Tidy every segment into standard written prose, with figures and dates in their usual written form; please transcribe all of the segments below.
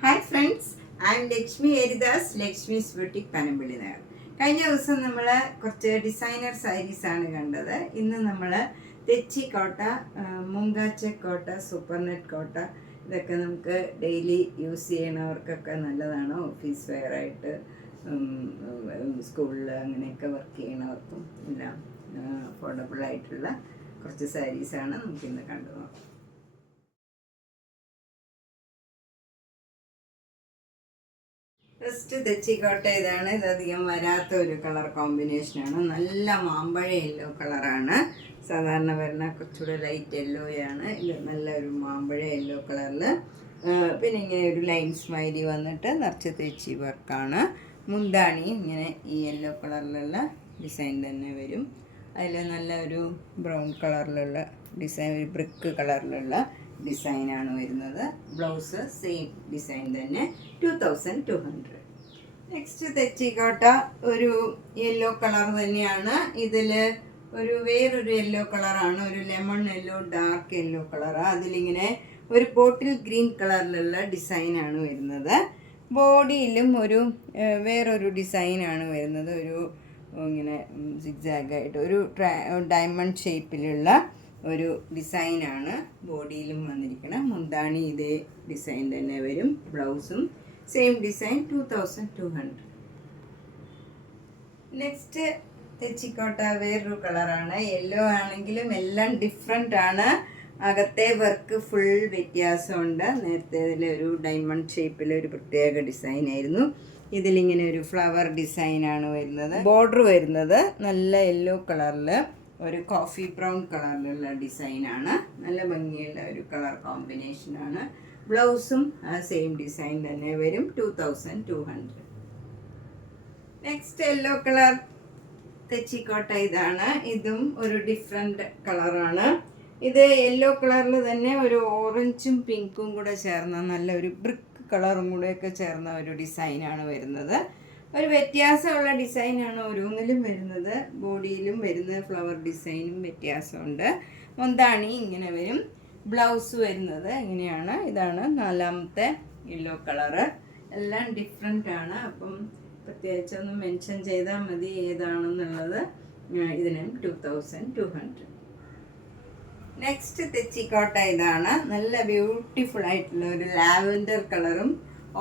Hi friends, I M Lakshmi Haridas, Lakshmi's boutique Panampilly Nagar. കഴിഞ്ഞ ദിവസം നമ്മൾ കുറച്ച് ഡിസൈനർ സാരീസാണ് കണ്ടത്. ഇന്ന് നമ്മൾ തെച്ചിക്കോട്ട, മുങ്കാച്ചക് കോട്ട, സൂപ്പർനെറ്റ് കോട്ട ഇതൊക്കെ നമുക്ക് ഡെയിലി യൂസ് ചെയ്യണവർക്കൊക്കെ നല്ലതാണ്. ഓഫീസ് വെയറായിട്ട്, സ്കൂളിൽ അങ്ങനെയൊക്കെ വർക്ക് ചെയ്യണവർക്കും എല്ലാം അഫോർഡബിളായിട്ടുള്ള കുറച്ച് സാരീസാണ് നമുക്കിന്ന് കണ്ടു നോക്കാം. ഫസ്റ്റ് തെച്ചിക്കോട്ട ഇതാണ്. ഇതധികം വരാത്ത ഒരു കളർ കോമ്പിനേഷനാണ്. നല്ല മാമ്പഴ യെല്ലോ കളറാണ്. സാധാരണ വരുന്ന കുറച്ചുകൂടെ ലൈറ്റ് യെല്ലോയാണ്. ഇത് നല്ലൊരു മാമ്പഴ യെല്ലോ കളറിൽ പിന്നെ ഇങ്ങനെ ഒരു ലൈൻ സ്മൈലി വന്നിട്ട് നിറച്ച് തെച്ചി വർക്കാണ്. മുന്താണി ഇങ്ങനെ ഈ യെല്ലോ കളറിലുള്ള ഡിസൈൻ തന്നെ വരും. അതിൽ നല്ല ഒരു ബ്രൗൺ കളറിലുള്ള ഡിസൈൻ, ഒരു ബ്രിക്ക് കളറിലുള്ള ഡിസൈനാണ് വരുന്നത്. ബ്ലൗസ് സെയിം ഡിസൈൻ തന്നെ, 2200. നെക്സ്റ്റ് തെച്ചിക്കോട്ട ഒരു യെല്ലോ കളർ തന്നെയാണ്. ഇതിൽ ഒരു വേറൊരു യെല്ലോ കളറാണ്, ഒരു ലെമൺ യെല്ലോ, ഡാർക്ക് യെല്ലോ കളറാണ്. അതിലിങ്ങനെ ഒരു ബോട്ടിൽ ഗ്രീൻ കളറിലുള്ള ഡിസൈനാണ് വരുന്നത്. ബോഡിയിലും ഒരു വേറൊരു ഡിസൈനാണ് വരുന്നത്. ഒരു ഇങ്ങനെ സിഗ്സാഗായിട്ട് ഒരു ഡയമണ്ട് ഷേപ്പിലുള്ള ഒരു ഡിസൈനാണ് ബോഡിയിലും വന്നിരിക്കണം. മുന്താണി ഇതേ ഡിസൈൻ തന്നെ വരും. ബ്ലൗസും സെയിം ഡിസൈൻ, 2200. നെക്സ്റ്റ് തെച്ചിക്കോട്ട വേറൊരു കളറാണ്. യെല്ലോ ആണെങ്കിലും എല്ലാം ഡിഫറെൻ്റ് ആണ്. അകത്തെ വർക്ക് ഫുൾ വ്യത്യാസമുണ്ട്. നേരത്തെ ഇതിലൊരു ഡയമണ്ട് ഷേപ്പിലൊരു പ്രത്യേക ഡിസൈനായിരുന്നു. ഇതിലിങ്ങനെ ഒരു ഫ്ലവർ ഡിസൈനാണ് വരുന്നത്. ബോർഡർ വരുന്നത് നല്ല യെല്ലോ കളറിൽ ഒരു കോഫി ബ്രൗൺ കളറിലുള്ള ഡിസൈനാണ്. നല്ല ഭംഗിയുള്ള ഒരു കളർ കോമ്പിനേഷനാണ്. ബ്ലൗസും സെയിം ഡിസൈൻ തന്നെ വരും, 2200. നെക്സ്റ്റ് യെല്ലോ കളർ തെച്ചിക്കോട്ട ഇതാണ്. ഇതും ഒരു ഡിഫറെൻ്റ് കളറാണ്. ഇത് യെല്ലോ കളറിൽ തന്നെ ഒരു ഓറഞ്ചും പിങ്കും കൂടെ ചേർന്ന നല്ലൊരു ബ്രിക്ക് കളറും കൂടെയൊക്കെ ചേർന്ന ഒരു ഡിസൈനാണ് വരുന്നത്. ഒരു വ്യത്യാസമുള്ള ഡിസൈനാണ് ഓരോന്നിലും വരുന്നത്. ബോഡിയിലും വരുന്ന ഫ്ലവർ ഡിസൈനും വ്യത്യാസമുണ്ട്. മുന്താണി ഇങ്ങനെ വരും. ബ്ലൗസ് വരുന്നത് ഇങ്ങനെയാണ്. ഇതാണ് നാലാമത്തെ യെല്ലോ കളറ്. എല്ലാം ഡിഫറെൻ്റ് ആണ്. അപ്പം പ്രത്യേകിച്ചൊന്ന് മെൻഷൻ ചെയ്താൽ മതി ഏതാണെന്നുള്ളത്. ഇതിനും 2200. നെക്സ്റ്റ് തെച്ചിക്കോട്ട ഇതാണ്. നല്ല ബ്യൂട്ടിഫുൾ ആയിട്ടുള്ള ഒരു ലാവൻഡർ കളറും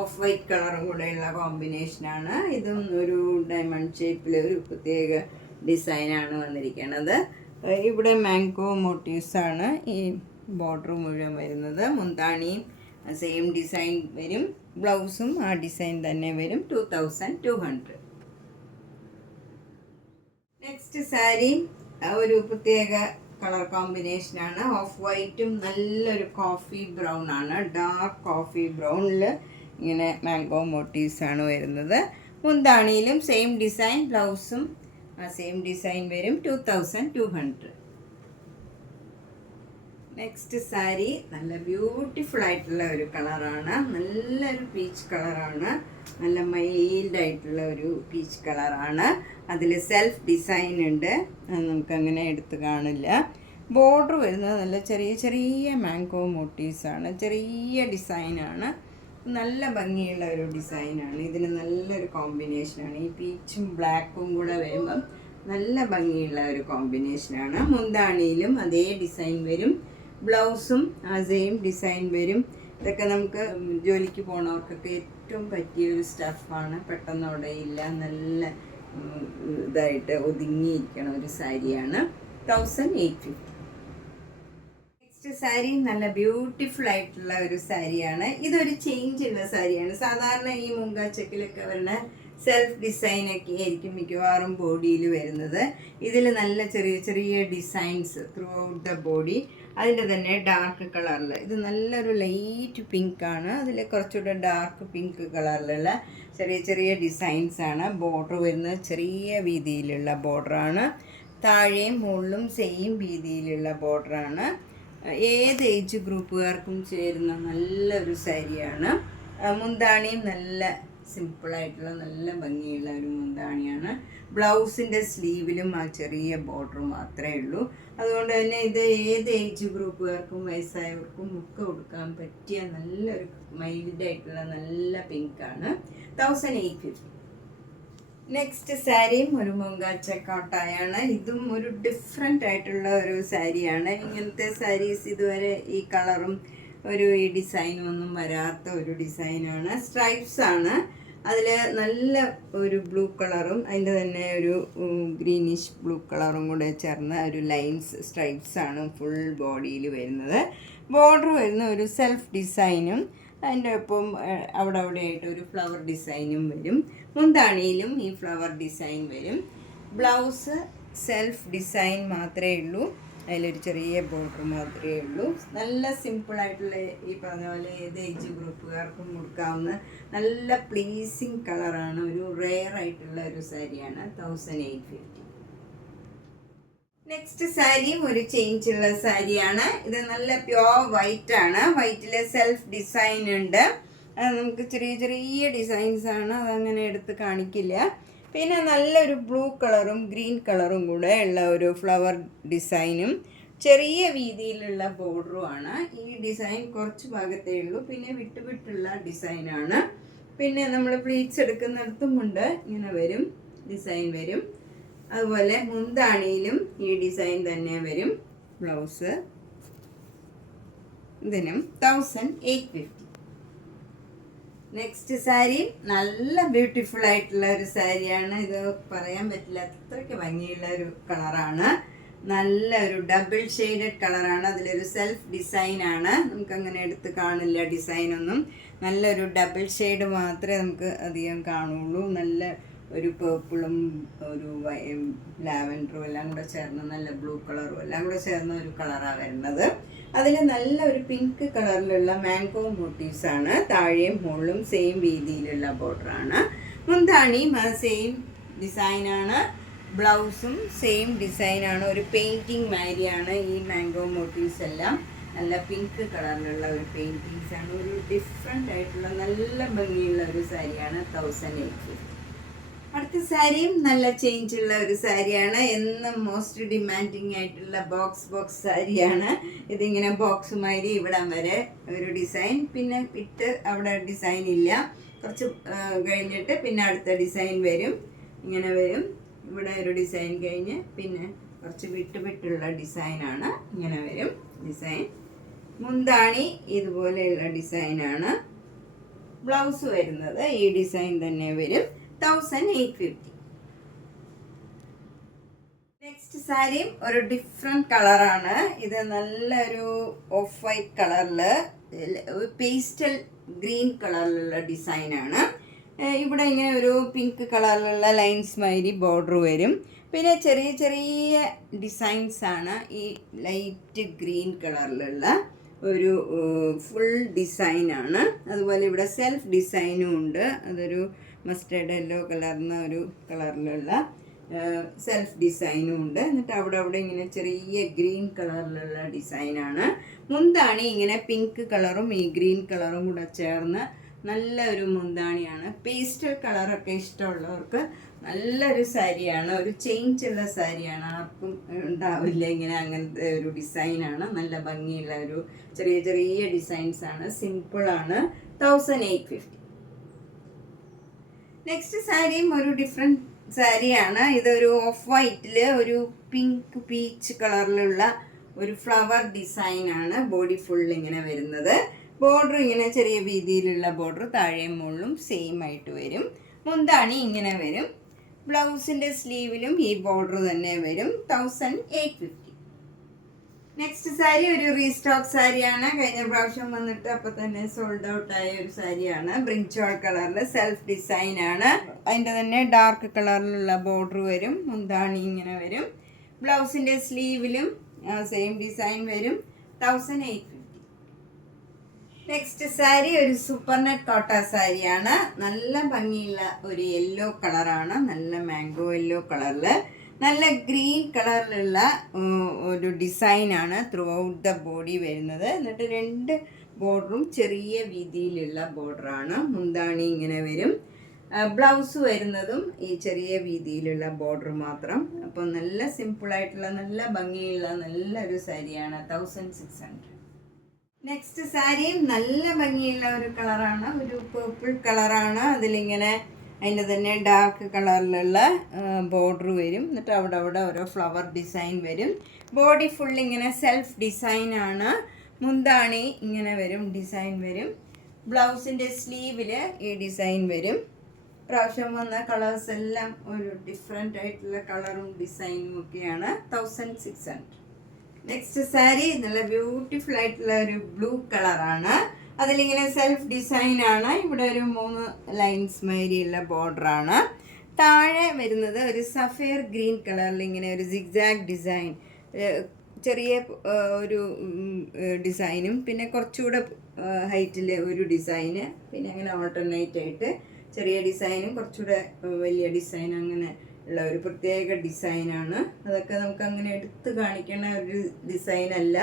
ഓഫ് വൈറ്റ് കളറും കൂടെയുള്ള കോമ്പിനേഷനാണ്. ഇതും ഒരു ഡയമണ്ട് ഷേപ്പിൽ ഒരു പ്രത്യേക ഡിസൈനാണ് വന്നിരിക്കുന്നത്. ഇവിടെ മാംഗോ മോട്ടീവ്സാണ് ഈ ബോർഡർ മുഴുവൻ വരുന്നത്. മുന്താണിയും സെയിം ഡിസൈൻ വരും. ബ്ലൗസും ആ ഡിസൈൻ തന്നെ വരും, 2200. നെക്സ്റ്റ് സാരി ഒരു പ്രത്യേക കളർ കോമ്പിനേഷനാണ്. ഓഫ് വൈറ്റും നല്ലൊരു കോഫി ബ്രൗൺ ആണ്. ഡാർക്ക് കോഫി ബ്രൗണിൽ ഇങ്ങനെ മാംഗോ മോട്ടീവ്സ് ആണ് വരുന്നത്. മുന്താണിയിലും സെയിം ഡിസൈൻ, ബ്ലൗസും ആ സെയിം ഡിസൈൻ വരും, 2200. നെക്സ്റ്റ് സാരി നല്ല ബ്യൂട്ടിഫുൾ ആയിട്ടുള്ള ഒരു കളറാണ്. നല്ലൊരു പീച്ച് കളറാണ്. നല്ല മൈൽഡ് ആയിട്ടുള്ള ഒരു പീച്ച് കളറാണ്. അതിൽ സെൽഫ് ഡിസൈൻ ഉണ്ട്. അത് നമുക്കങ്ങനെ എടുത്ത് കാണില്ല. ബോർഡർ വരുന്നത് നല്ല ചെറിയ ചെറിയ മാംഗോ മോട്ടീവ്സാണ്. ചെറിയ ഡിസൈനാണ്. നല്ല ഭംഗിയുള്ള ഒരു ഡിസൈനാണ്. ഇതിന് നല്ലൊരു കോമ്പിനേഷനാണ്. ഈ പീച്ചും ബ്ലാക്കും കൂടെ വരുമ്പം നല്ല ഭംഗിയുള്ള ഒരു കോമ്പിനേഷനാണ്. മുന്താണിയിലും അതേ ഡിസൈൻ വരും. ബ്ലൗസും ആ സെയിം ഡിസൈൻ വരും. ഇതൊക്കെ നമുക്ക് ജോലിക്ക് പോണവർക്കൊക്കെ ഏറ്റവും പറ്റിയൊരു സ്റ്റഫാണ്. പെട്ടെന്ന് ഉടയില്ല. നല്ല ഇതായിട്ട് ഒതുങ്ങിയിരിക്കണ ഒരു സാരിയാണ്, 1850. നെക്സ്റ്റ് സാരി നല്ല ബ്യൂട്ടിഫുൾ ആയിട്ടുള്ള ഒരു സാരിയാണ്. ഇതൊരു ചേഞ്ച് ഉള്ള സാരിയാണ്. സാധാരണ ഈ മുങ്കാച്ചക്കിലൊക്കെ വരുന്ന സെൽഫ് ഡിസൈനൊക്കെ ആയിരിക്കും മിക്കവാറും ബോഡിയിൽ വരുന്നത്. ഇതിൽ നല്ല ചെറിയ ചെറിയ designs through out the body. അതിൻ്റെ തന്നെ ഡാർക്ക് കളറിൽ ഇത് നല്ലൊരു ലൈറ്റ് പിങ്ക് ആണ്. അതിൽ കുറച്ചുകൂടെ ഡാർക്ക് പിങ്ക് കളറിലുള്ള ചെറിയ ചെറിയ ഡിസൈൻസാണ്. ബോർഡർ വരുന്നത് ചെറിയ വീതിയിലുള്ള ബോർഡറാണ്. താഴെയും മുകളിലും സെയിം വീതിയിലുള്ള ബോർഡറാണ്. ഏത് ഏജ് ഗ്രൂപ്പുകാർക്കും ചേരുന്ന നല്ലൊരു സാരിയാണ്. മുന്താണിയും നല്ല സിമ്പിളായിട്ടുള്ള നല്ല ഭംഗിയുള്ള ഒരു മുന്താണിയാണ്. ബ്ലൗസിൻ്റെ സ്ലീവിലും ആ ചെറിയ ബോർഡർ മാത്രമേ ഉള്ളൂ. അതുകൊണ്ട് തന്നെ ഇത് ഏത് ഏജ് ഗ്രൂപ്പുകാർക്കും വയസ്സായവർക്കും ഒക്കെ കൊടുക്കാൻ പറ്റിയ നല്ലൊരു മൈൽഡായിട്ടുള്ള നല്ല പിങ്കാണ്. 1850. നെക്സ്റ്റ് സാരിയും ഒരു മുങ്കാച്ച കോട്ടായാണ്. ഇതും ഒരു ഡിഫറെൻ്റ് ആയിട്ടുള്ള ഒരു സാരിയാണ്. ഇങ്ങനത്തെ സാരീസ് ഇതുവരെ ഈ കളറും ഈ ഡിസൈനും ഒന്നും വരാത്ത ഒരു ഡിസൈനാണ്. സ്ട്രൈപ്സ് ആണ്. അതിൽ നല്ല ഒരു ബ്ലൂ കളറും അതിൻ്റെ തന്നെ ഒരു ഗ്രീനിഷ് ബ്ലൂ കളറും കൂടെ ചേർന്ന ഒരു ലൈൻസ് സ്ട്രൈപ്സ് ആണ് ഫുൾ ബോഡിയിൽ വരുന്നത്. ബോർഡർ വരുന്ന ഒരു സെൽഫ് ഡിസൈനും അതിൻ്റെ ഒപ്പം അവിടെ ആയിട്ട് ഒരു ഫ്ലവർ ഡിസൈനും വരും. മുന്താണിയിലും ഈ ഫ്ലവർ ഡിസൈൻ വരും. ബ്ലൗസ് സെൽഫ് ഡിസൈൻ മാത്രമേ ഉള്ളൂ. അതിലൊരു ചെറിയ ബോർഡർ മാത്രമേ ഉള്ളൂ. നല്ല സിമ്പിളായിട്ടുള്ള ഈ പറഞ്ഞ പോലെ ഏത് ഏജ് ഗ്രൂപ്പുകാർക്കും കൊടുക്കാവുന്ന നല്ല പ്ലീസിങ് കളറാണ്. ഒരു റെയർ ആയിട്ടുള്ള ഒരു സാരിയാണ്. 1850. നെക്സ്റ്റ് സാരിയും ഒരു ചേഞ്ചുള്ള സാരിയാണ്. ഇത് നല്ല പ്യോർ വൈറ്റ് ആണ്. വൈറ്റിൽ സെൽഫ് ഡിസൈൻ ഉണ്ട്. അത് നമുക്ക് ചെറിയ ചെറിയ ഡിസൈൻസ് ആണ്, അതങ്ങനെ എടുത്ത് കാണിക്കില്ല. പിന്നെ നല്ലൊരു ബ്ലൂ കളറും ഗ്രീൻ കളറും കൂടെ ഉള്ള ഒരു ഫ്ലവർ ഡിസൈനും ചെറിയ വീതിയിലുള്ള ബോർഡറുമാണ്. ഈ ഡിസൈൻ കുറച്ച് ഭാഗത്തേ ഉള്ളൂ. പിന്നെ വിട്ടുള്ള ഡിസൈനാണ്. പിന്നെ നമ്മൾ പ്ലീറ്റ്സ് എടുക്കുന്നിടത്തുമുണ്ട് ഇങ്ങനെ വരും, ഡിസൈൻ വരും. അതുപോലെ മുന്താണിയിലും ഈ ഡിസൈൻ തന്നെ വരും. ബ്ലൗസ് ഇതിനും 1850. നെക്സ്റ്റ് സാരി നല്ല ബ്യൂട്ടിഫുൾ ആയിട്ടുള്ള ഒരു സാരിയാണ്. ഇത് പറയാൻ പറ്റില്ല, അത്രയ്ക്ക് ഭംഗിയുള്ള ഒരു കളറാണ്. നല്ല ഒരു ഡബിൾ ഷെയ്ഡഡ് കളറാണ്. അതിലൊരു സെൽഫ് ഡിസൈനാണ്. നമുക്കങ്ങനെ എടുത്ത് കാണില്ല ഡിസൈനൊന്നും. നല്ലൊരു ഡബിൾ ഷെയ്ഡ് മാത്രമേ നമുക്ക് അധികം കാണുള്ളൂ. നല്ല ഒരു പേർപ്പിളും ഒരു ലാവൻഡറും എല്ലാം കൂടെ ചേർന്ന് നല്ല ബ്ലൂ കളറും എല്ലാം കൂടെ ചേർന്ന ഒരു കളറാണ് വരുന്നത്. അതിൽ നല്ല ഒരു പിങ്ക് കളറിലുള്ള മാംഗോ ബൂട്ടീസാണ്. താഴെയും മുകളിലും സെയിം വീതിയിലുള്ള ബോർഡറാണ്. മുന്താണിയും സെയിം ഡിസൈനാണ്. ബ്ലൗസും സെയിം ഡിസൈനാണ്. ഒരു പെയിൻറ്റിങ് മാതിരിയാണ് ഈ മാംഗോ മോട്ടീവ്സ് എല്ലാം. നല്ല പിങ്ക് കളറിലുള്ള ഒരു പെയിൻറ്റിങ്സാണ്. ഒരു ഡിഫറെൻ്റ് ആയിട്ടുള്ള നല്ല ഭംഗിയുള്ള ഒരു സാരിയാണ്. 1850. അടുത്ത സാരിയും നല്ല ചേഞ്ചുള്ള ഒരു സാരിയാണ്. എന്നും മോസ്റ്റ് ഡിമാൻഡിങ് ആയിട്ടുള്ള ബോക്സ് സാരിയാണ്. ഇതിങ്ങനെ ബോക്സ് മാതിരി ഇവിടം വരെ ഒരു ഡിസൈൻ, പിന്നെ അവിടെ ഡിസൈൻ ഇല്ല. കുറച്ച് കഴിഞ്ഞിട്ട് പിന്നെ അടുത്ത ഡിസൈൻ വരും. ഇങ്ങനെ വരും. ഇവിടെ ഒരു ഡിസൈൻ കഴിഞ്ഞ് പിന്നെ കുറച്ച് വിട്ടുള്ള ഡിസൈനാണ്. ഇങ്ങനെ വരും ഡിസൈൻ. മുന്താണി ഇതുപോലെയുള്ള ഡിസൈനാണ്. ബ്ലൗസ് വരുന്നത് ഈ ഡിസൈൻ തന്നെ വരും. 1850. നെക്സ്റ്റ് സാരിയും ഒരു ഡിഫറെൻറ്റ് കളറാണ്. ഇത് നല്ലൊരു ഓഫ് വൈറ്റ് കളറിൽ പേസ്റ്റൽ ഗ്രീൻ കളറിലുള്ള ഡിസൈനാണ്. ഇവിടെ ഇങ്ങനെ ഒരു പിങ്ക് കളറിലുള്ള ലൈൻസ് മാതിരി ബോർഡർ വരും. പിന്നെ ചെറിയ ചെറിയ ഡിസൈൻസാണ്. ഈ ലൈറ്റ് ഗ്രീൻ കളറിലുള്ള ഒരു ഫുൾ ഡിസൈനാണ്. അതുപോലെ ഇവിടെ സെൽഫ് ഡിസൈനും ഉണ്ട്. അതൊരു മസ്റ്റേർഡ് യെല്ലോ കലർന്ന ഒരു കളറിലുള്ള സെൽഫ് ഡിസൈനും ഉണ്ട്. എന്നിട്ട് അവിടെ ഇങ്ങനെ ചെറിയ ഗ്രീൻ കളറിലുള്ള ഡിസൈനാണ്. മുന്താണി ഇങ്ങനെ പിങ്ക് കളറും ഈ ഗ്രീൻ കളറും കൂടെ ചേർന്ന് നല്ലൊരു മുന്താണിയാണ്. പേസ്റ്റൽ കളറൊക്കെ ഇഷ്ടമുള്ളവർക്ക് നല്ലൊരു സാരിയാണ്. ഒരു ചേഞ്ചുള്ള സാരിയാണ്. ആർക്കും ഉണ്ടാവില്ല ഇങ്ങനെ അങ്ങനത്തെ ഒരു ഡിസൈനാണ്. നല്ല ഭംഗിയുള്ള ഒരു ചെറിയ ചെറിയ ഡിസൈൻസാണ്. സിമ്പിളാണ്. 1850. നെക്സ്റ്റ് സാരിയും ഒരു ഡിഫറെൻറ്റ് സാരിയാണ്. ഇതൊരു ഓഫ് വൈറ്റിൽ ഒരു പിങ്ക് പീച്ച് കളറിലുള്ള ഒരു ഫ്ലവർ ഡിസൈനാണ്. ബോഡി ഫുൾ ഇങ്ങനെ വരുന്നത്. ബോർഡർ ഇങ്ങനെ ചെറിയ വീതിയിലുള്ള ബോർഡർ താഴെയും മുകളിലും സെയിം ആയിട്ട് വരും. മുന്താണി ഇങ്ങനെ വരും. ബ്ലൗസിൻ്റെ സ്ലീവിലും ഈ ബോർഡർ തന്നെ വരും. 1850. നെക്സ്റ്റ് സാരി ഒരു റീസ്റ്റോക്ക് സാരിയാണ്. കഴിഞ്ഞ പ്രാവശ്യം വന്നിട്ട് അപ്പോൾ തന്നെ സോൾഡ് ഔട്ട് ആയ ഒരു സാരിയാണ്. ബ്രിഞ്ചോൾ കളറിൽ സെൽഫ് ഡിസൈനാണ്. അതിൻ്റെ തന്നെ ഡാർക്ക് കളറിലുള്ള ബോർഡർ വരും. മുന്താണി ഇങ്ങനെ വരും. ബ്ലൗസിൻ്റെ സ്ലീവിലും സെയിം ഡിസൈൻ വരും. 1850. നെക്സ്റ്റ് സാരി ഒരു സൂപ്പർ നെറ്റ് കോട്ട സാരിയാണ്. നല്ല ഭംഗിയുള്ള ഒരു യെല്ലോ കളറാണ്. നല്ല മാംഗോ യെല്ലോ കളറിൽ നല്ല ഗ്രീൻ കളറിലുള്ള ഒരു ഡിസൈനാണ് ത്രൂ ഔട്ട് ദ ബോഡി വരുന്നത്. എന്നിട്ട് രണ്ട് ബോർഡറും ചെറിയ വീതിയിലുള്ള ബോർഡറാണ്. മുന്താണി ഇങ്ങനെ വരും. ബ്ലൗസ് വരുന്നതും ഈ ചെറിയ വീതിയിലുള്ള ബോർഡർ മാത്രം. അപ്പോൾ നല്ല സിമ്പിളായിട്ടുള്ള നല്ല ഭംഗിയുള്ള നല്ലൊരു സാരിയാണ് 1600. നെക്സ്റ്റ് സാരിയും നല്ല ഭംഗിയുള്ള ഒരു കളറാണ്, ഒരു പേർപ്പിൾ കളറാണ്. അതിലിങ്ങനെ അതിൻ്റെ തന്നെ ഡാർക്ക് കളറിലുള്ള ബോർഡർ വരും. എന്നിട്ട് അവിടെ അവിടെ ഓരോ ഫ്ലവർ ഡിസൈൻ വരും. ബോഡി ഫുൾ ഇങ്ങനെ സെൽഫ് ഡിസൈനാണ്. മുന്താണി ഇങ്ങനെ വരും, ഡിസൈൻ വരും. ബ്ലൗസിൻ്റെ സ്ലീവിൽ ഈ ഡിസൈൻ വരും. പ്രാവശ്യം വന്ന കളേഴ്സ് എല്ലാം ഒരു ഡിഫറെൻ്റ് ആയിട്ടുള്ള കളറും ഡിസൈനും ഒക്കെയാണ്. 1600. നെക്സ്റ്റ് സാരി നല്ല ബ്യൂട്ടിഫുൾ ആയിട്ടുള്ള ഒരു ബ്ലൂ കളറാണ്. അതിലിങ്ങനെ സെൽഫ് ഡിസൈനാണ്. ഇവിടെ ഒരു 3 ലൈൻസ് മാതിരിയുള്ള ബോർഡറാണ്. താഴെ വരുന്നത് ഒരു സഫയർ ഗ്രീൻ കളറിൽ ഇങ്ങനെ ഒരു സിഗ്സാഗ് ഡിസൈൻ, ചെറിയ ഒരു ഡിസൈനും പിന്നെ കുറച്ചുകൂടെ ഹൈറ്റിൽ ഒരു ഡിസൈന്, പിന്നെ അങ്ങനെ ഓൾട്ടർനേറ്റ് ആയിട്ട് ചെറിയ ഡിസൈനും കുറച്ചുകൂടെ വലിയ ഡിസൈൻ, അങ്ങനെ ഉള്ള ഒരു പ്രത്യേക ഡിസൈനാണ്. അതൊക്കെ നമുക്ക് അങ്ങനെ എടുത്ത് കാണിക്കണ ഒരു ഡിസൈനല്ല.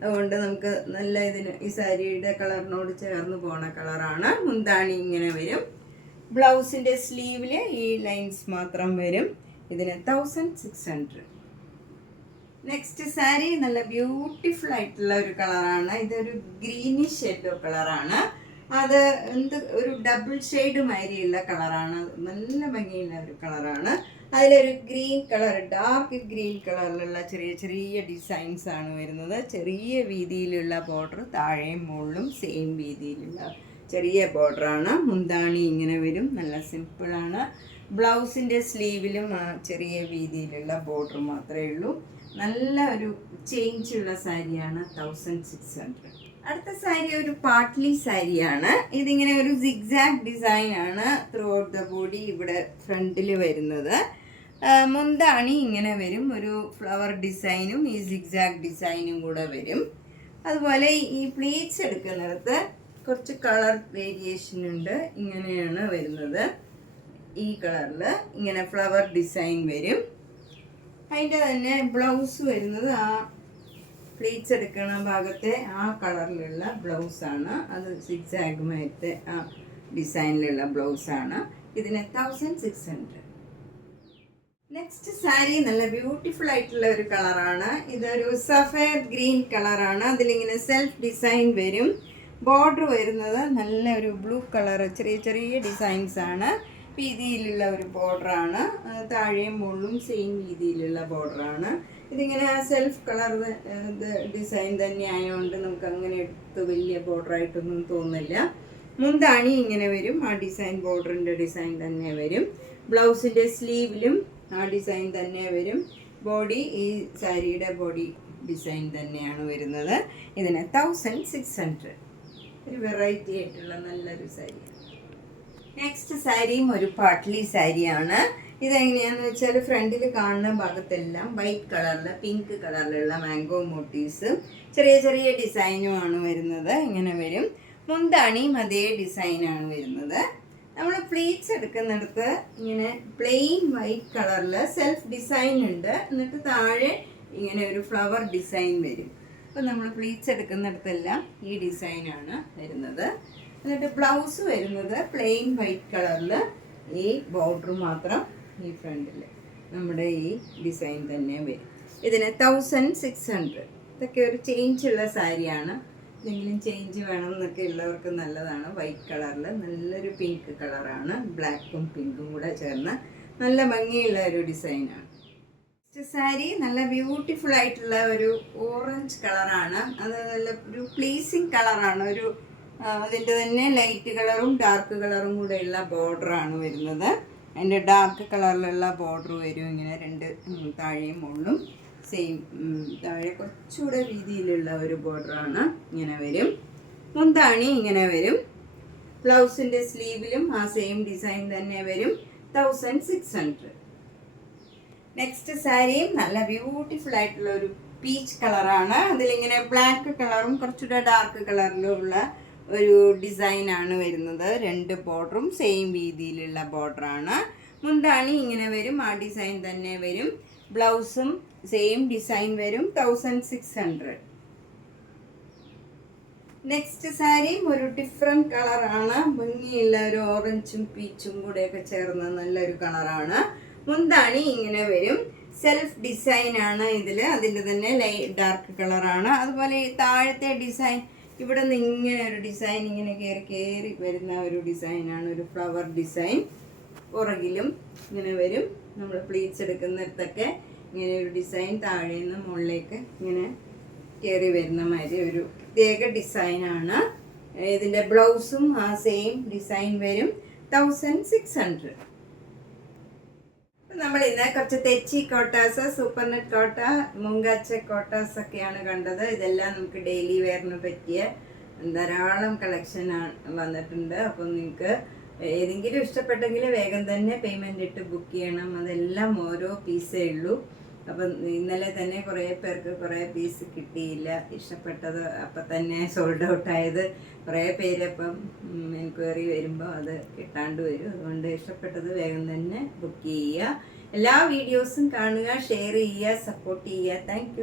അതുകൊണ്ട് നമുക്ക് നല്ല ഈ സാരിയുടെ കളറിനോട് ചേർന്ന് പോണ കളറാണ്. മുന്താണി ഇങ്ങനെ വരും. ബ്ലൗസിൻ്റെ സ്ലീവിൽ ഈ ലൈൻസ് മാത്രം വരും. ഇതിന് 1600. നെക്സ്റ്റ് സാരി നല്ല ബ്യൂട്ടിഫുൾ ആയിട്ടുള്ള ഒരു കളറാണ്. ഇതൊരു ഗ്രീനിഷ് യെല്ലോ കളറാണ്. അത് ഒരു ഡബിൾ ഷെയ്ഡ് മാതിരിയുള്ള കളറാണ്. നല്ല ഭംഗിയുള്ള ഒരു കളറാണ്. അതിലൊരു ഗ്രീൻ കളർ, ഡാർക്ക് ഗ്രീൻ കളറിലുള്ള ചെറിയ ചെറിയ ഡിസൈൻസ് ആണ് വരുന്നത്. ചെറിയ വീതിയിലുള്ള ബോർഡർ, താഴെയും മുകളിലും സെയിം വീതിയിലുള്ള ചെറിയ ബോർഡറാണ്. മുന്താണി ഇങ്ങനെ വരും, നല്ല സിമ്പിളാണ്. ബ്ലൗസിൻ്റെ സ്ലീവിലും ചെറിയ വീതിയിലുള്ള ബോർഡർ മാത്രമേ ഉള്ളൂ. നല്ല ഒരു ചേഞ്ചുള്ള സാരിയാണ് 1600. അടുത്ത സാരി ഒരു പാട്ട്ലി സാരിയാണ്. ഇതിങ്ങനെ ഒരു സിഗ്സാഗ് ഡിസൈനാണ് ത്രൂ ഔട്ട് ദ ബോഡി ഇവിടെ ഫ്രണ്ടിൽ വരുന്നത്. മുന്താണി ഇങ്ങനെ വരും, ഒരു ഫ്ലവർ ഡിസൈനും ഈ സിഗ്സാഗ് ഡിസൈനും കൂടെ വരും. അതുപോലെ ഈ പ്ലീറ്റ്സ് എടുക്കുന്നിടത്ത് കുറച്ച് കളർ വേരിയേഷൻ ഉണ്ട്. ഇങ്ങനെയാണ് വരുന്നത്. ഈ കളറിൽ ഇങ്ങനെ ഫ്ലവർ ഡിസൈൻ വരും. അതിൻ്റെ തന്നെ ബ്ലൗസ് വരുന്നത് ആ പ്ലീറ്റ്സ് എടുക്കണ ഭാഗത്തെ ആ കളറിലുള്ള ബ്ലൗസാണ്. അത് സിഗ്സാഗുമായിട്ട് ആ ഡിസൈനിലുള്ള ബ്ലൗസാണ്. ഇതിന് 1600. നെക്സ്റ്റ് സാരി നല്ല ബ്യൂട്ടിഫുൾ ആയിട്ടുള്ള ഒരു കളറാണ്. ഇതൊരു സഫയർ ഗ്രീൻ കളറാണ്. അതിലിങ്ങനെ സെൽഫ് ഡിസൈൻ വരും. ബോർഡർ വരുന്നത് നല്ല ഒരു ബ്ലൂ കളർ, ചെറിയ ചെറിയ ഡിസൈൻസ് ആണ്. വീതിയിലുള്ള ഒരു ബോർഡറാണ്. താഴെയും മുകളിലും സെയിം വീതിയിലുള്ള ബോർഡറാണ്. ഇതിങ്ങനെ സെൽഫ് കളർ ഡിസൈൻ തന്നെ ആയതുകൊണ്ട് നമുക്ക് അങ്ങനെ എടുത്ത് വലിയ ബോർഡറായിട്ടൊന്നും തോന്നില്ല. മുന്താണി ഇങ്ങനെ വരും, ആ ഡിസൈൻ ബോർഡറിൻ്റെ ഡിസൈൻ തന്നെ വരും. ബ്ലൗസിൻ്റെ സ്ലീവിലും ആ ഡിസൈൻ തന്നെ വരും. ബോഡി ഈ സാരിയുടെ ബോഡി ഡിസൈൻ തന്നെയാണ് വരുന്നത്. ഇതിന് 1600. ഒരു വെറൈറ്റി ആയിട്ടുള്ള നല്ലൊരു സാരിയാണ്. നെക്സ്റ്റ് സാരിയും ഒരു പാട്ട്ലി സാരിയാണ്. ഇതെങ്ങനെയാണെന്ന് വെച്ചാൽ ഫ്രണ്ടിൽ കാണുന്ന ഭാഗത്തെല്ലാം വൈറ്റ് കളറിൽ പിങ്ക് കളറിലുള്ള മാംഗോ മോട്ടീവ്സ്, ചെറിയ ചെറിയ ഡിസൈനുമാണ് വരുന്നത്. ഇങ്ങനെ വരും. മുന്താണിയും അതേ ഡിസൈനാണ് വരുന്നത്. നമ്മൾ പ്ലീറ്റ്സ് എടുക്കുന്നിടത്ത് ഇങ്ങനെ പ്ലെയിൻ വൈറ്റ് കളറിൽ സെൽഫ് ഡിസൈൻ ഉണ്ട്. എന്നിട്ട് താഴെ ഇങ്ങനെ ഒരു ഫ്ലവർ ഡിസൈൻ വരും. അപ്പോൾ നമ്മൾ പ്ലീറ്റ്സ് എടുക്കുന്നിടത്തെല്ലാം ഈ ഡിസൈനാണ് വരുന്നത്. എന്നിട്ട് ബ്ലൗസ് വരുന്നത് പ്ലെയിൻ വൈറ്റ് കളറിൽ, ഈ ബോർഡർ മാത്രം ഈ ഫ്രണ്ടിൽ നമ്മുടെ ഈ ഡിസൈൻ തന്നെ വരും. ഇതിന് 1600. ഇതൊക്കെ ഒരു ചേഞ്ചുള്ള സാരിയാണ്. എന്തെങ്കിലും ചേഞ്ച് വേണമെന്നൊക്കെ ഉള്ളവർക്ക് നല്ലതാണ്. വൈറ്റ് കളറിൽ നല്ലൊരു പിങ്ക് കളറാണ്. ബ്ലാക്കും പിങ്കും കൂടെ ചേർന്ന് നല്ല ഭംഗിയുള്ള ഒരു ഡിസൈനാണ്. നെക്സ്റ്റ് സാരി നല്ല ബ്യൂട്ടിഫുൾ ആയിട്ടുള്ള ഒരു ഓറഞ്ച് കളറാണ്. അത് നല്ല ഒരു പ്ലീസിങ് കളറാണ്. ഒരു അതിൻ്റെ തന്നെ ലൈറ്റ് കളറും ഡാർക്ക് കളറും കൂടെയുള്ള ബോർഡറാണ് വരുന്നത്. അതിൻ്റെ ഡാർക്ക് കളറിലുള്ള ബോർഡർ വരും. ഇങ്ങനെ രണ്ട് താഴെയും മുകളിലും സെയിം, താഴെ കുറച്ചുകൂടെ വീതിയിലുള്ള ഒരു ബോർഡറാണ്. ഇങ്ങനെ വരും. മുന്താണി ഇങ്ങനെ വരും. ബ്ലൗസിൻ്റെ സ്ലീവിലും ആ സെയിം ഡിസൈൻ തന്നെ വരും. 1600. നെക്സ്റ്റ് സാരിയും നല്ല ബ്യൂട്ടിഫുൾ ആയിട്ടുള്ള ഒരു പീച്ച് കളറാണ്. അതിലിങ്ങനെ ബ്ലാക്ക് കളറും കുറച്ചുകൂടെ ഡാർക്ക് കളറിലും ഉള്ള ഒരു ഡിസൈനാണ് വരുന്നത്. രണ്ട് ബോർഡറും സെയിം വീതിയിലുള്ള ബോർഡറാണ്. മുന്താണി ഇങ്ങനെ വരും, ആ ഡിസൈൻ തന്നെ വരും. ബ്ലൗസും സെയിം ഡിസൈൻ വരും. 1600. നെക്സ്റ്റ് സാരിയും ഒരു ഡിഫറെൻറ്റ് കളറാണ്, ഭംഗിയുള്ള ഒരു ഓറഞ്ചും പീച്ചും കൂടെയൊക്കെ ചേർന്ന നല്ലൊരു കളറാണ്. മുന്താണി ഇങ്ങനെ വരും, സെൽഫ് ഡിസൈൻ ആണ് ഇതിൽ, അതിൻ്റെ തന്നെ ഡാർക്ക് കളറാണ്. അതുപോലെ ഈ താഴത്തെ ഡിസൈൻ ഇവിടെ നിന്ന് ഇങ്ങനെ ഒരു ഡിസൈൻ ഇങ്ങനെ കയറി വരുന്ന ഒരു ഡിസൈനാണ്, ഒരു ഫ്ലവർ ഡിസൈൻ. പുറകിലും ഇങ്ങനെ വരും, നമ്മൾ പ്ലീറ്റ്സ് എടുക്കുന്നിടത്തൊക്കെ ഇങ്ങനെ ഒരു ഡിസൈൻ താഴെ നിന്ന് മുകളിലേക്ക് ഇങ്ങനെ കയറി വരുന്ന മാതിരി ഒരു പ്രത്യേക ഡിസൈനാണ്. ഇതിൻ്റെ ബ്ലൗസും ആ സെയിം ഡിസൈൻ വരും. 1600. നമ്മൾ ഇന്ന് കുറച്ച് തെച്ചി കോട്ടാസ്, സൂപ്പർ നെറ്റ് കോട്ട, മുങ്കാച്ച കോട്ടാസ് ഒക്കെയാണ് കണ്ടത്. ഇതെല്ലാം നമുക്ക് ഡെയിലി വെയറിന് പറ്റിയ ധാരാളം കളക്ഷൻ വന്നിട്ടുണ്ട്. അപ്പം നിങ്ങൾക്ക് ഏതെങ്കിലും ഇഷ്ടപ്പെട്ടെങ്കിൽ വേഗം തന്നെ പേയ്മെൻ്റ് ഇട്ട് ബുക്ക് ചെയ്യണം. അതെല്ലാം ഓരോ പീസേ ഉള്ളൂ. അപ്പം ഇന്നലെ തന്നെ കുറേ പേർക്ക് കുറേ പീസ് കിട്ടിയില്ല, ഇഷ്ടപ്പെട്ടത് അപ്പം തന്നെ സോൾഡ് ഔട്ട് ആയത്. കുറേ പേര് അപ്പം എൻക്വയറി വരുമ്പോൾ അത് കിട്ടാണ്ട് വരും. അതുകൊണ്ട് ഇഷ്ടപ്പെട്ടത് വേഗം തന്നെ ബുക്ക് ചെയ്യുക. എല്ലാ വീഡിയോസും കാണുക, ഷെയർ ചെയ്യുക, സപ്പോർട്ട് ചെയ്യുക. താങ്ക്